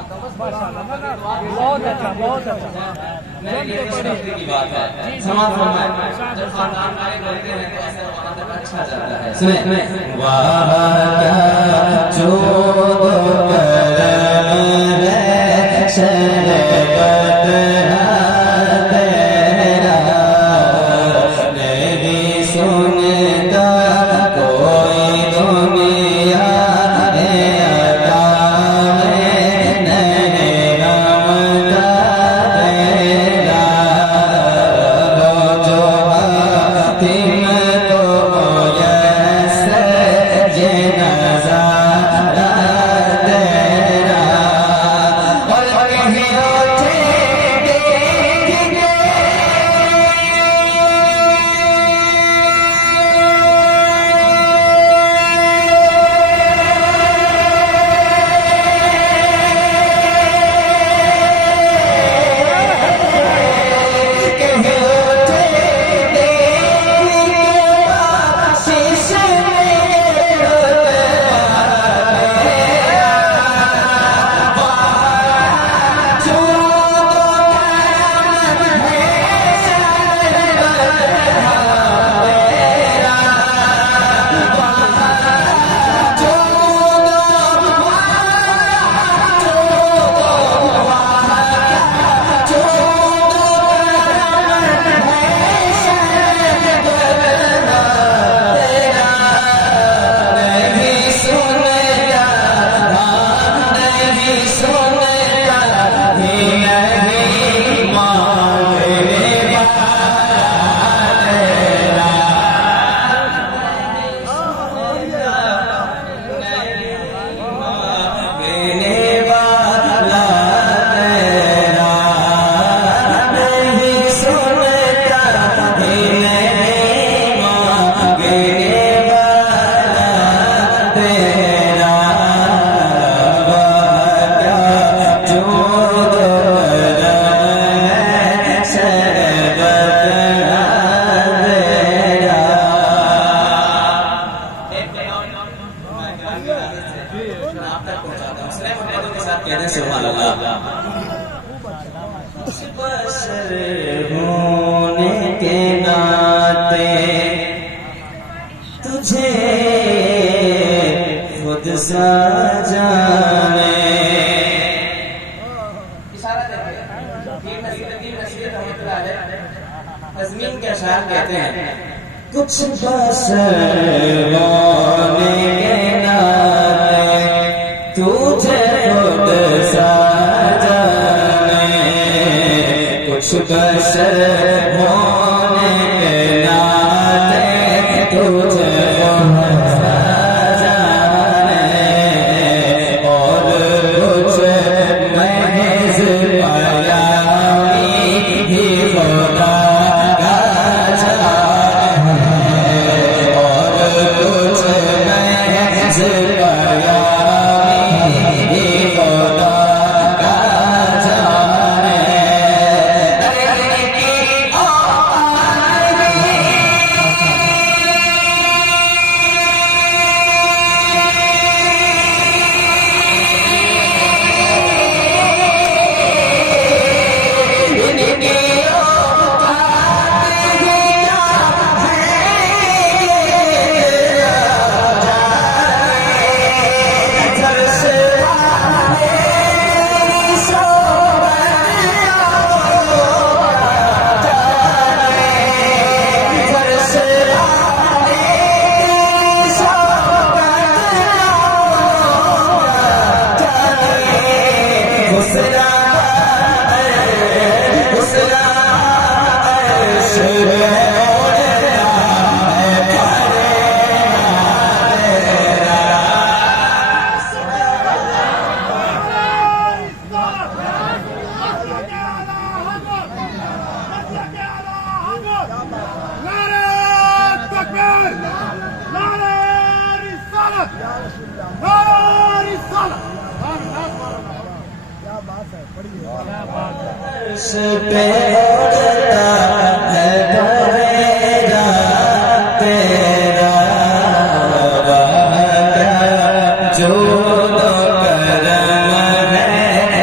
बहुत अच्छा, बहुत अच्छा। की बात है, समाज में जब खानदान वाले करते हैं तो ऐसा अच्छा जाता है। सुने वाह क्या जो होने के नाते तुझे खुद सा जाने। तज़मीन के अशार कहते हैं कुछ बसर होने के नाते तुझे खुद सा जाने। कुछ बसर होने के नाते तुझे खुद सा जाने। और कुछ महज़ पयामी ही खुदा का जाने। और कुछ महज़ पयामी ही खुदा का जाने। पे उड़ता है परेरा तेरा वाह क्या जो करम है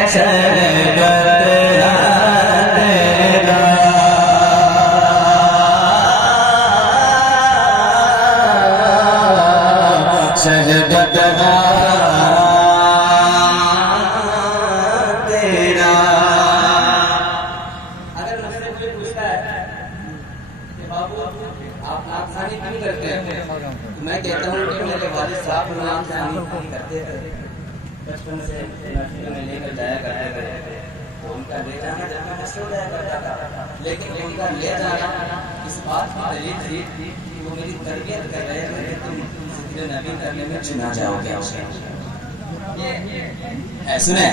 मैं कहता हूँ कि मेरे वालिद साहब नाम खानी करते थे, बचपन से नर्सरी में लेकर जाया करते थे, तो उनका ले जाना जाना मसला हो जाया करता था, लेकिन उनका ले जाना इस बात की दलील थी कि वो मेरी तरबियत कर रहे थे कि तुम जिक्र नबी करने में चुना जाओगे। सुने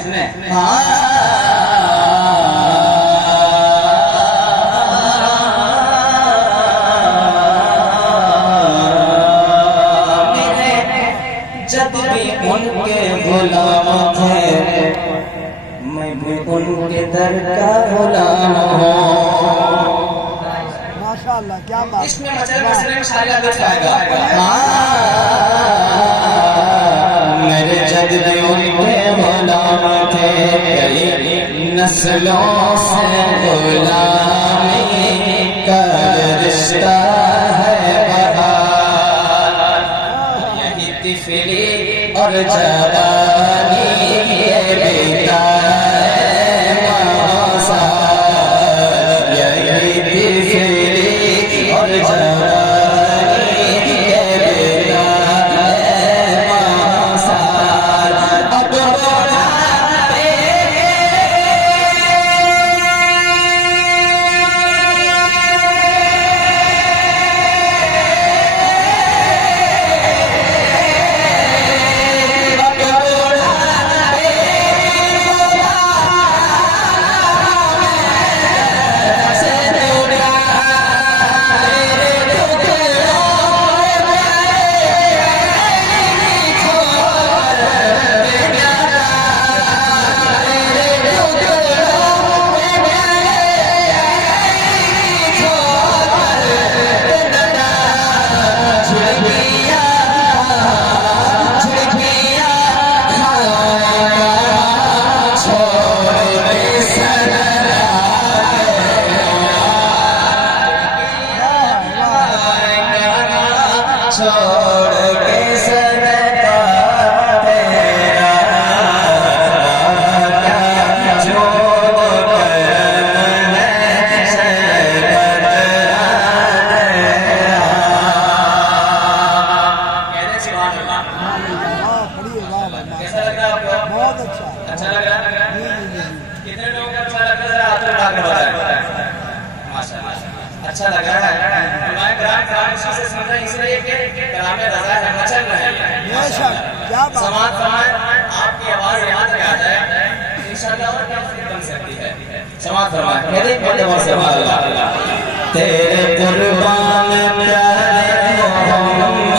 उनके गुलाम थे, मैं भी उनके दर का गुलाम हूँ। माशाअल्लाह, क्या बात। इसमें मेरे जद भी उनके गुलाम थे, कई नस्लों से गुलामी का रिश्ता है बहार, यही तिफली और जवानी ये बेटा है मौसा, यही तिफली और जवानी ये बेटा है मौसा। अब छोड़ के सनता तेरा जो करम है शरबत कैसा लग रहा है आपको? बहुत अच्छा। अच्छा लग रहा है? कितने लोगों को अच्छा लग रहा है? हाथ उठा कर बताएं। माशाल्लाह अच्छा लग रहा है। हमारे ग्राम से समझा इसलिए कि ग्राम में रजा है चल रहे हैं। क्या बात। समाज आपकी आवाज यहाँ तक आ जाए इंशाल्लाह और क्या बन सकती है। समाज तेरे